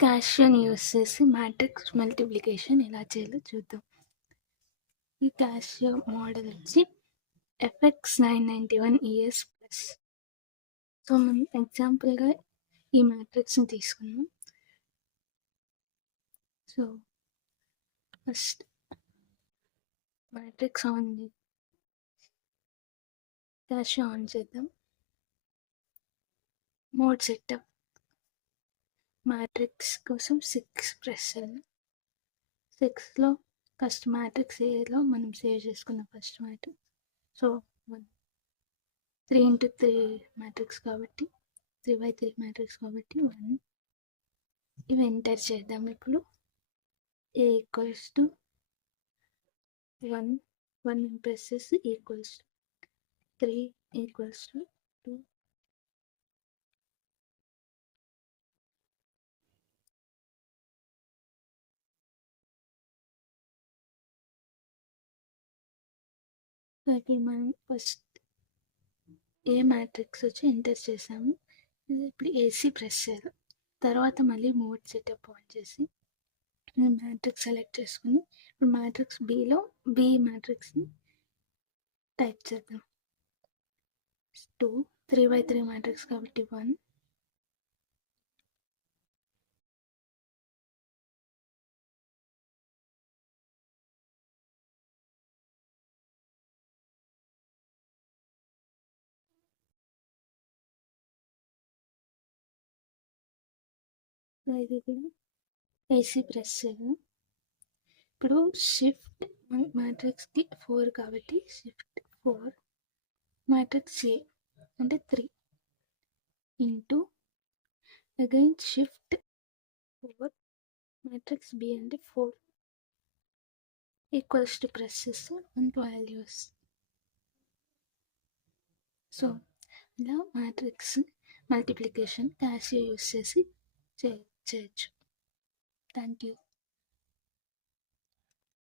క్యాషియోని యూస్ చేసి matrix multiplication ఎలా చేయాలో చూద్దాం. ఈ క్యాషియో మోడల్ వచ్చి FX991ES ప్లస్. సో మనం ఎగ్జాంపుల్గా ఈ మ్యాట్రిక్స్ని తీసుకున్నాం. So first matrix cashew on చేద్దాం. మోడ్ సెటప్ మ్యాట్రిక్స్ కోసం 6 ప్రెస్ చేయాలి. 6లో ఫస్ట్ మ్యాట్రిక్స్ ఏలో మనం సేవ్ చేసుకున్న ఫస్ట్ మ్యాట్రిక్స్. సో 3 into 3 మ్యాట్రిక్స్ కాబట్టి 3x3 మ్యాట్రిక్స్ కాబట్టి 1. ఇవి ఎంటర్ చేద్దాం. ఇప్పుడు A ఈక్వల్స్ టు 1 ప్రెస్ చేసి ఈక్వల్స్ టు 3 ఈక్వల్స్ టు 2. మనం ఫస్ట్ ఏ మ్యాట్రిక్స్ వచ్చి ఎంటర్ చేసాము. ఇది ఇప్పుడు AC ప్రెస్ చేయాలి. తర్వాత మళ్ళీ మోడ్ సెటప్ ఆన్ చేసి మ్యాట్రిక్స్ సెలెక్ట్ చేసుకుని ఇప్పుడు మ్యాట్రిక్స్ బిలో బి మ్యాట్రిక్స్ని టైప్ చేద్దాం. 2 3x3 మ్యాట్రిక్స్ కాబట్టి 1. ఇది కూడా AC ప్రెస్ చేయాలి. ఇప్పుడు షిఫ్ట్ మ్యాట్రిక్స్కి 4 కాబట్టి షిఫ్ట్ 4 మ్యాట్రిక్స్ A అంటే 3 into again shift 4 matrix B అంటే 4 ఈక్వల్స్ టు ప్రెస్ చేస్తే మనకు వాల్యూస్. సో ఇలా మ్యాట్రిక్స్ మల్టిప్లికేషన్ క్యాషియో యూస్ చేసి చేయొచ్చు. Thank you.